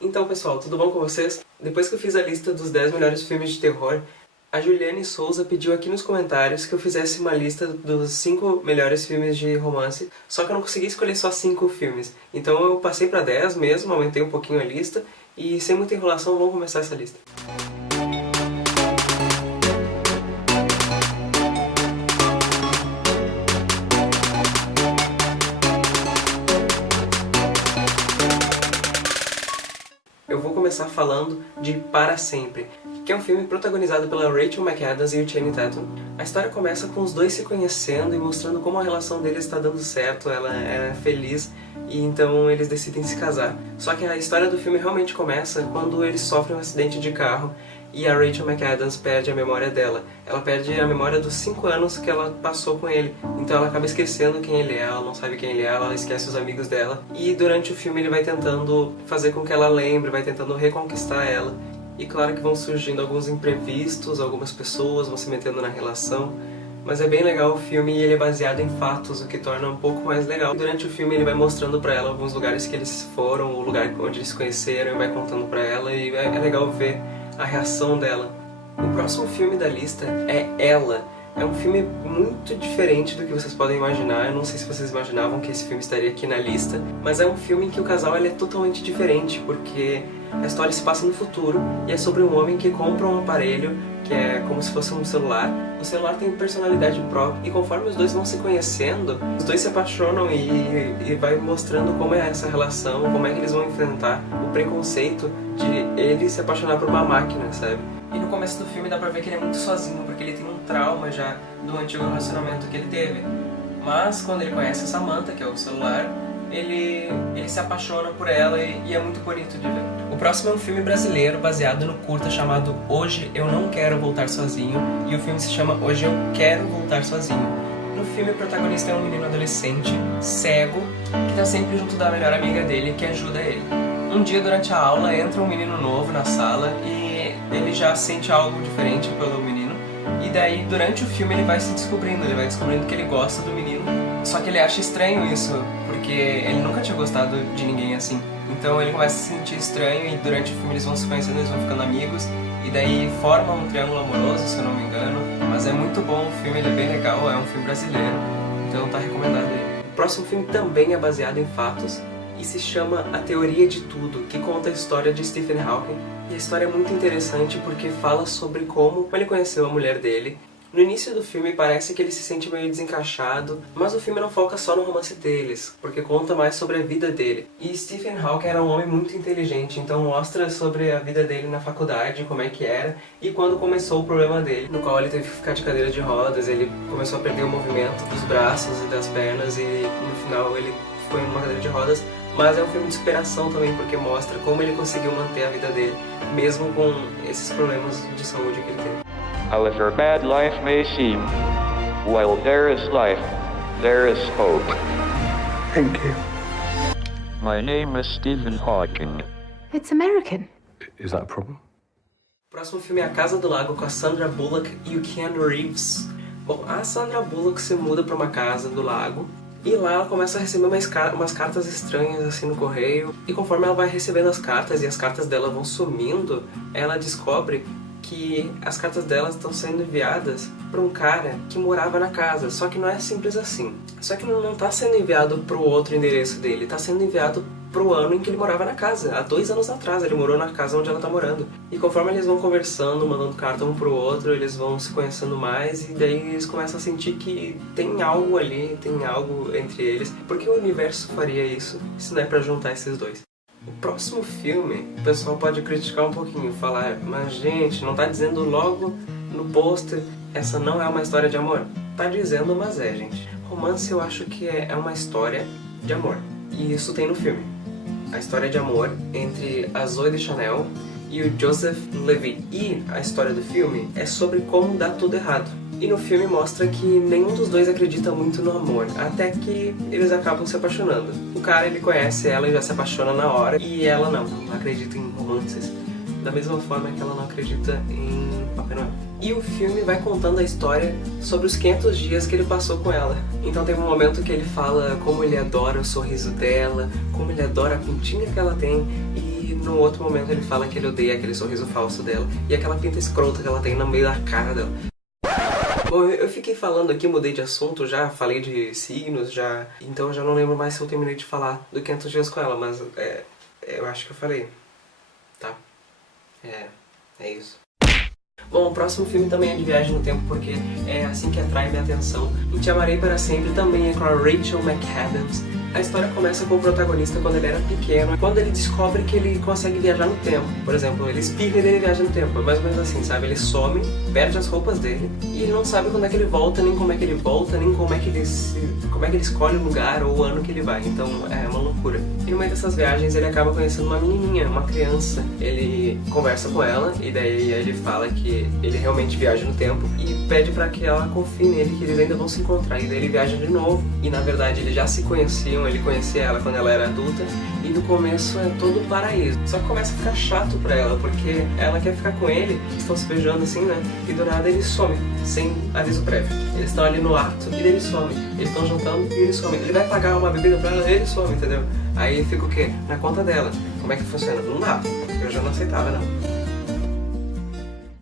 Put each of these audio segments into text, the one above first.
Então pessoal, tudo bom com vocês? Depois que eu fiz a lista dos 10 melhores filmes de terror, a Juliane Souza pediu aqui nos comentários que eu fizesse uma lista dos 5 melhores filmes de romance, só que eu não consegui escolher só 5 filmes. Então eu passei pra 10 mesmo, aumentei um pouquinho a lista, e sem muita enrolação vamos começar essa lista. Eu vou começar falando de Para Sempre, que é um filme protagonizado pela Rachel McAdams e o Channing Tatum. A história começa com os dois se conhecendo e mostrando como a relação deles está dando certo, ela é feliz, e então eles decidem se casar. Só que a história do filme realmente começa quando eles sofrem um acidente de carro e a Rachel McAdams perde a memória dela. Ela perde a memória dos 5 anos que ela passou com ele. Então ela acaba esquecendo quem ele é, ela não sabe quem ele é, ela esquece os amigos dela. E durante o filme ele vai tentando fazer com que ela lembre, vai tentando reconquistar ela. E claro que vão surgindo alguns imprevistos, algumas pessoas vão se metendo na relação. Mas é bem legal o filme e ele é baseado em fatos, o que torna um pouco mais legal. Durante o filme ele vai mostrando pra ela alguns lugares que eles foram, o lugar onde eles se conheceram, e vai contando pra ela, e é legal ver a reação dela. O próximo filme da lista é Ela. É um filme muito diferente do que vocês podem imaginar. Eu não sei se vocês imaginavam que esse filme estaria aqui na lista, mas é um filme em que o casal ele é totalmente diferente, porque a história se passa no futuro e é sobre um homem que compra um aparelho que é como se fosse um celular. O celular tem personalidade própria e conforme os dois vão se conhecendo, os dois se apaixonam e vai mostrando como é essa relação, como é que eles vão enfrentar o preconceito de ele se apaixonar por uma máquina, sabe? E no começo do filme dá pra ver que ele é muito sozinho, porque ele tem um trauma já do antigo relacionamento que ele teve. Mas quando ele conhece a Samantha, que é o celular, ele se apaixona por ela e é muito bonito de ver. O próximo é um filme brasileiro baseado no curta chamado Hoje Eu Não Quero Voltar Sozinho, e o filme se chama Hoje Eu Quero Voltar Sozinho. No filme o protagonista é um menino adolescente, cego, que tá sempre junto da melhor amiga dele, que ajuda ele. Um dia durante a aula entra um menino novo na sala e ele já sente algo diferente pelo menino, e daí durante o filme ele vai se descobrindo, ele vai descobrindo que ele gosta do menino, só que ele acha estranho isso, porque ele nunca tinha gostado de ninguém assim. Então ele começa a se sentir estranho e durante o filme eles vão se conhecendo, eles vão ficando amigos, e daí formam um triângulo amoroso, se eu não me engano. Mas é muito bom o filme, ele é bem legal, é um filme brasileiro, então tá recomendado ele. O próximo filme também é baseado em fatos e se chama A Teoria de Tudo, que conta a história de Stephen Hawking. E a história é muito interessante porque fala sobre como ele conheceu a mulher dele. No início do filme parece que ele se sente meio desencaixado, mas o filme não foca só no romance deles, porque conta mais sobre a vida dele. E Stephen Hawking era um homem muito inteligente, então mostra sobre a vida dele na faculdade, como é que era, e quando começou o problema dele, no qual ele teve que ficar de cadeira de rodas, ele começou a perder o movimento dos braços e das pernas, e no final ele ficou em uma cadeira de rodas. Mas é um filme de superação também, porque mostra como ele conseguiu manter a vida dele, mesmo com esses problemas de saúde que ele teve. However bad life may seem, while there is life, there is hope. Thank you. My name is Stephen Hawking. It's American. Is that a problem? O próximo filme é A Casa do Lago, com a Sandra Bullock e o Keanu Reeves. Bom, a Sandra Bullock se muda para uma casa do lago, e lá ela começa a receber umas cartas estranhas assim no correio. E conforme ela vai recebendo as cartas e as cartas dela vão sumindo, ela descobre que as cartas dela estão sendo enviadas para um cara que morava na casa. Só que não é simples assim. Só que não está sendo enviado para o outro endereço dele, está sendo enviado para o ano em que ele morava na casa. Há 2 anos atrás ele morou na casa onde ela está morando. E conforme eles vão conversando, mandando carta um pro outro, eles vão se conhecendo mais, e daí eles começam a sentir que tem algo ali, tem algo entre eles. Por que o universo faria isso se não é para juntar esses dois? O próximo filme, o pessoal pode criticar um pouquinho, falar, mas gente, não tá dizendo logo no pôster, essa não é uma história de amor? Tá dizendo, mas é, gente. Romance eu acho que é uma história de amor, e isso tem no filme. A história de amor entre a Zooey Deschanel e o Joseph Levy. E a história do filme é sobre como dá tudo errado. E no filme mostra que nenhum dos dois acredita muito no amor, até que eles acabam se apaixonando. O cara, ele conhece ela e já se apaixona na hora, e ela não acredita em romances, da mesma forma que ela não acredita em Papai Noel. E o filme vai contando a história sobre os 500 dias que ele passou com ela. Então teve um momento que ele fala como ele adora o sorriso dela, como ele adora a pintinha que ela tem, e no outro momento ele fala que ele odeia aquele sorriso falso dela e aquela pinta escrota que ela tem no meio da cara dela. Bom, eu fiquei falando aqui, mudei de assunto já, falei de signos já, então eu já não lembro mais se eu terminei de falar do 500 dias com ela, mas eu acho que eu falei, tá? É isso. Bom, o próximo filme também é de viagem no tempo, porque é assim que atrai minha atenção. E Te Amarei Para Sempre também é com a Rachel McAdams. A história começa com o protagonista quando ele era pequeno, quando ele descobre que ele consegue viajar no tempo. Por exemplo, ele espirra e ele viaja no tempo, é mais ou menos assim, sabe? Ele some, perde as roupas dele, e ele não sabe quando é que ele volta, nem como é que ele volta, nem como é que ele escolhe o lugar ou o ano que ele vai. Então é uma loucura. E no meio dessas viagens ele acaba conhecendo uma menininha, uma criança. Ele conversa com ela, e daí ele fala que ele realmente viaja no tempo, e pede pra que ela confie nele, que eles ainda vão se encontrar. E daí ele viaja de novo, e na verdade eles já se conheciam. Ele conhecia ela quando ela era adulta e no começo é todo paraíso. Só que começa a ficar chato pra ela, porque ela quer ficar com ele, estão se beijando assim, né? E do nada ele some, sem aviso prévio. Eles estão ali no ato e daí ele some. Eles estão jantando e ele some. Ele vai pagar uma bebida pra ela e ele some, entendeu? Aí fica o quê? Na conta dela. Como é que funciona? Não dá. Eu já não aceitava, não.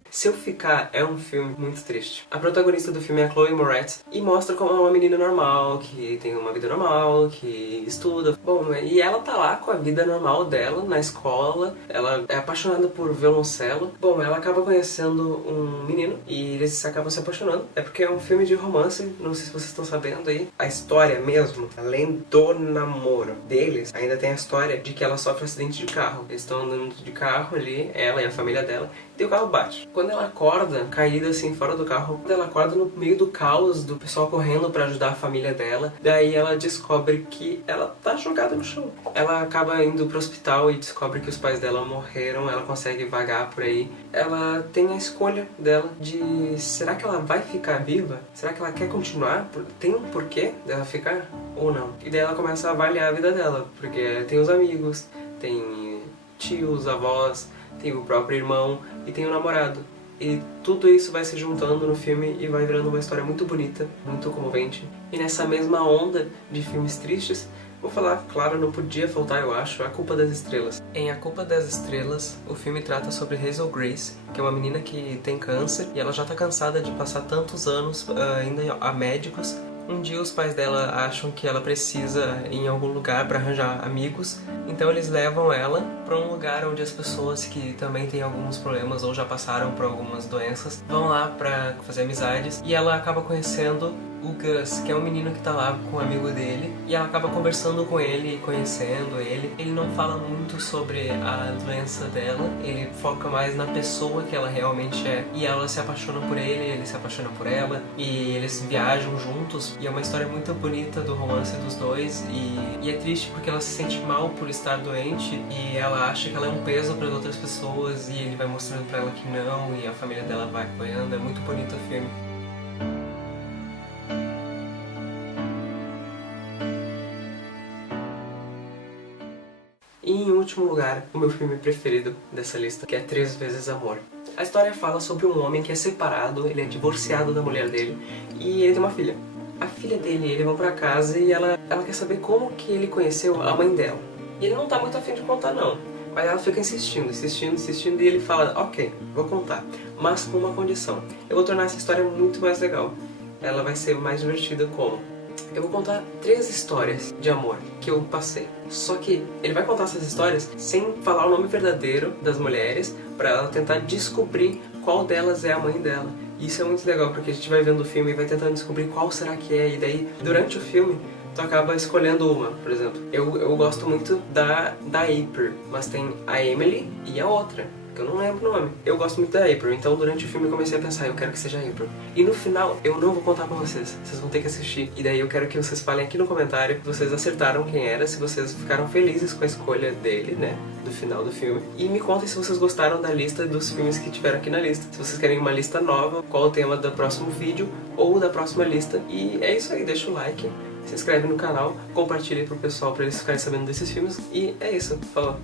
Se Eu Ficar é um filme muito triste. A protagonista do filme é a Chloe Moretz e mostra como é uma menina normal, que tem uma vida normal, que estuda. Bom, e ela tá lá com a vida normal dela na escola, ela é apaixonada por violoncelo. Bom, ela acaba conhecendo um menino e eles acabam se apaixonando. É porque é um filme de romance, não sei se vocês estão sabendo aí. A história mesmo, além do namoro deles, ainda tem a história de que ela sofre um acidente de carro. Eles estão andando de carro ali, ela e a família dela, e o carro bate. Quando ela acorda, caída assim fora do carro, ela acorda no meio do caos, do pessoal correndo pra ajudar a família dela. Daí ela descobre que ela tá jogada no chão. Ela acaba indo pro hospital e descobre que os pais dela morreram. Ela consegue vagar por aí. Ela tem a escolha dela de será que ela vai ficar viva? Será que ela quer continuar? Tem um porquê dela ficar ou não? E daí ela começa a avaliar a vida dela, porque tem os amigos, tem tios, avós, tem o próprio irmão e tem o namorado. E tudo isso vai se juntando no filme e vai virando uma história muito bonita, muito comovente. E nessa mesma onda de filmes tristes, vou falar, claro, não podia faltar, eu acho, A Culpa das Estrelas. Em A Culpa das Estrelas, o filme trata sobre Hazel Grace, que é uma menina que tem câncer e ela já tá cansada de passar tantos anos ainda a médicos. Um dia os pais dela acham que ela precisa ir em algum lugar para arranjar amigos, então eles levam ela para um lugar onde as pessoas que também têm alguns problemas ou já passaram por algumas doenças vão lá para fazer amizades, e ela acaba conhecendo o Gus, que é um menino que tá lá com um amigo dele, e ela acaba conversando com ele e conhecendo ele. Ele não fala muito sobre a doença dela, ele foca mais na pessoa que ela realmente é, e ela se apaixona por ele se apaixona por ela, e eles viajam juntos, e é uma história muito bonita do romance dos dois, e é triste porque ela se sente mal por estar doente, e ela acha que ela é um peso para as outras pessoas, e ele vai mostrando pra ela que não, e a família dela vai apoiando. É muito bonito o filme. E em último lugar, o meu filme preferido dessa lista, que é 3 Vezes Amor. A história fala sobre um homem que é separado, ele é divorciado da mulher dele e ele tem uma filha. A filha dele, eles vão pra casa e ela quer saber como que ele conheceu a mãe dela. E ele não tá muito afim de contar não, mas ela fica insistindo e ele fala, ok, vou contar, mas com uma condição. Eu vou tornar essa história muito mais legal. Ela vai ser mais divertida como? Eu vou contar 3 histórias de amor que eu passei. Só que ele vai contar essas histórias sem falar o nome verdadeiro das mulheres, pra ela tentar descobrir qual delas é a mãe dela. E isso é muito legal, porque a gente vai vendo o filme e vai tentando descobrir qual será que é, e daí, durante o filme, tu acaba escolhendo uma, por exemplo. Eu gosto muito da April, mas tem a Emily e a outra, que eu não lembro o nome. Eu gosto muito da April, então durante o filme eu comecei a pensar, eu quero que seja a April. E no final, eu não vou contar pra vocês vão ter que assistir. E daí eu quero que vocês falem aqui no comentário se vocês acertaram quem era, se vocês ficaram felizes com a escolha dele, né, do final do filme. E me contem se vocês gostaram da lista dos filmes que tiveram aqui na lista. Se vocês querem uma lista nova, qual o tema do próximo vídeo ou da próxima lista. E é isso aí, deixa o like, se inscreve no canal, compartilha pro pessoal pra eles ficarem sabendo desses filmes. E é isso, falou!